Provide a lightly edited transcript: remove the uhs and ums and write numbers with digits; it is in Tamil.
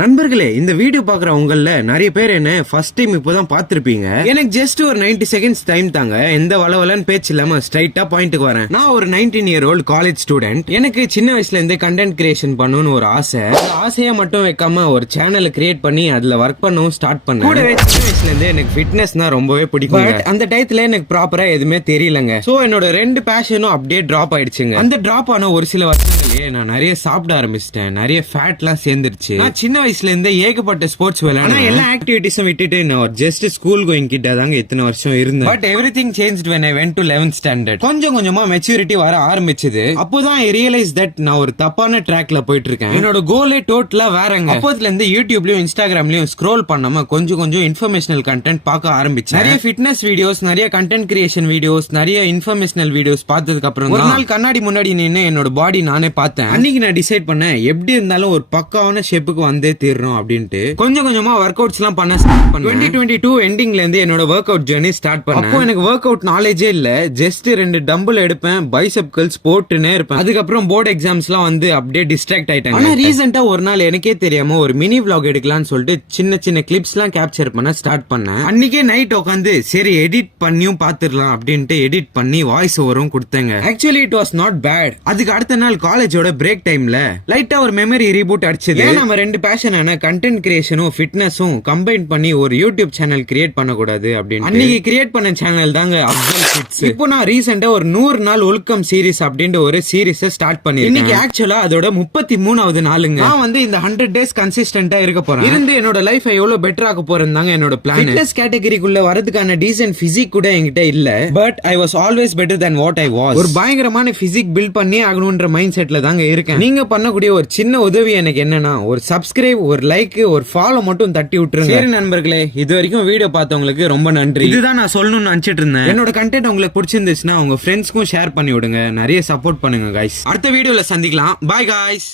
நண்பர்களே, இந்த வீடியோ பாக்குற உங்கள நிறைய பேர் என்ன ஃபர்ஸ்ட் டைம் இப்பதான் பாத்திருப்பீங்க. எனக்கு ஜஸ்ட் ஒரு 90 செகண்ட்ஸ் டைம் தாங்க. எந்த வளவலன்னு பேச்சு இல்லாம ஸ்ட்ரைட்டா பாயிண்ட்க்கு வரேன். நான் ஒரு 19 இயர் ஓல்ட் காலேஜ் ஸ்டூடெண்ட். எனக்கு சின்ன வயசுல இருந்தே கண்டென்ட் கிரியேஷன் பண்ணணும்னு ஒரு ஆசை. ஆசையா மட்டும் வைக்காம ஒரு சேனலை கிரியேட் பண்ணி அதுல ஒர்க் பண்ணவும் ஸ்டார்ட் பண்ணேன். கூடவே சின்ன வயசுல இருந்தே எனக்கு ஃபிட்னஸ்னா ரொம்பவே பிடிக்கும். பட் அந்த டயத்துல எனக்கு ப்ராப்பரா எதுவுமே தெரியலங்க. சோ என்னோட 2 பேஷனும் அப்படியே டிராப் ஆயிடுச்சுங்க. அந்த டிராப் ஆன ஒரு சில வருஷங்களே நான் நிறைய சாப்பிட ஆரம்பிச்சிட்டேன். நிறைய ஃபேட்லாம் சேர்ந்துருச்சு. நான் சின்ன வயசுல இருந்தே ஏகப்பட்ட ஸ்போர்ட்ஸ் விளையாட எல்லா ஆக்டிவிட்டிஸும் விட்டுட்டு நான் ஜஸ்ட் ஸ்கூல் கோயிங் கிட்ட தாங்க இத்தனை வருஷம் இருந்தேன். But everything changed when I went to 11th standard. கொஞ்சம் கொஞ்சமா மெச்சூரிட்டி வர ஆரம்பிச்சது. அப்போதான் I realized that நான் ஒரு தப்பான ட்ராக்ல போயிட்டு இருக்கேன். என்னோட கோலே டோட்டலா வேறங்க. அப்போதுல இருந்து யூடியூப்லயும் இன்ஸ்டாகிராம்லயும் ஸ்க்ரோல் பண்ணாம கொஞ்சம் இன்ஃபர்மேஷனல் கண்டென்ட் பார்க்க ஆரம்பிச்சேன். நிறைய ஃபிட்னஸ் வீடியோஸ், நிறைய கண்டென்ட் கிரியேஷன் வீடியோஸ், நிறைய இன்ஃபர்மேஷனல் வீடியோஸ் பார்த்ததுக்கு அப்புறம் ஒரு நாள் கண்ணாடி முன்னாடி நின்று என்னோட பாடி நானே பார்த்தேன். அன்னைக்கு நான் டிசைட் பண்ணேன், எப்படி இருந்தாலும் ஒரு பக்காவான ஷேப்புக்கு வந்தே தீரணும் அப்படின்ட்டு கொஞ்சம் கொஞ்சமா ஒர்க் அவுட்ஸ் எல்லாம் பண்ண ஸ்டார்ட் பண்ணேன். 2022 எண்டிங்ல இருந்து என்னோட ஒர்க் அவுட் ஜர்னி ஸ்டார்ட் பண்ணேன். அப்போ எனக்கு ஒர்க் அவுட் நாலேஜே இல்ல. ஜஸ்ட் 2 டம்பிள் எடுப்பேன், பைசெப் கர்ல்ஸ் போட்டுனே இருப்பேன். அதுக்கப்புறம் போர்டு எக்ஸாம்ஸ் எல்லாம் வந்து அப்படியே டிஸ்ட்ராக்ட் ஆயிட்டேன். ஆனா ரீசெண்டா ஒரு நாள் எனக்கே தெரியாம ஒரு மினி vlog எடுக்கலாம்னு சொல்லிட்டு சின்ன கிளிப்ஸ் எல்லாம் கேப்சர் பண்ண ஸ்டார்ட் பண்ணேன். அன்னைக்கே நைட் உட்காந்து சரி எடிட் பண்ணியும் பாத்துடலாம் அப்படின்ட்டு எடிட் பண்ணி வாய்ஸ் ஓவரும் கொடுத்தேங்க. Actually it was not bad. அதுக்கு அடுத்த நாள் காலேஜோட பிரேக் டைம்ல லைட்டா ஒரு மெமரி ரீபூட் அடிச்சது. நம்ம 2 பேஷனான கண்டென்ட் கிரியேஷனும் ஃபிட்னஸும் கம்பைன் பண்ணி ஒரு யூடியூப் சேனல் கிரியேட் பண்ணக்கூடாது அப்படின்னு அன்னைக்கு கிரியேட் பண்ண சேனல் தாங்க அப்துல் ஃபிட்ஸ். இப்போ நான் ரீசெண்டா ஒரு 100 நாள் ஒழுக்கம் சீரிஸ் அப்படின்ற ஒரு சீரிஸ் ஸ்டார்ட் பண்ணிருக்கேன். இன்னைக்கு ஆக்சுவலா அதோட 33வது நாளுங்க. நான் வந்து இந்த 100 டேஸ் கன்சிஸ்டன்டா இருக்க போறேன். இருந்து என்னோட லைஃப் எவ்வளவு பெட்டர் ஆக்க போறேன் தாங்க என்னோட பிளான். ஃபிட்னஸ் கேட்டகரிக்குள்ள வரதுக்கான டீசன்ட் பிசிக் கூட என்கிட்ட இல்ல. But I was always better than what I was. ஒரு பயங்கரமான பிசிக் பில்ட் பண்ணி ஆகணும்ன்ற மைண்ட் செட்ல தாங்க இருக்கேன். நீங்க பண்ணக்கூடிய ஒரு சின்ன உதவி எனக்கு என்னன்னா ஒரு சப்ஸ்கிரைப், ஒரு லைக், ஒரு ஃபாலோ மட்டும் தட்டி விட்டுருங்க. சரி நண்பர்களே, இது வரைக்கும் வீடியோ பார்த்தவங்களுக்கு ரொம்ப நன்றி. இதுதான் நான் சொல்லணும்னு நினைச்சிட்டு இருந்தேன். என்னோட கண்டென்ட் உங்களுக்கு பிடிச்சிருந்துச்சுன்னா உங்க ஃப்ரெண்ட்ஸ்க்கும் ஷேர் பண்ணி விடுங்க. நிறைய சப்போர்ட் பண்ணுங்க गाइस. அடுத்த வீடியோல சந்திக்கலாம். பாய் गाइस.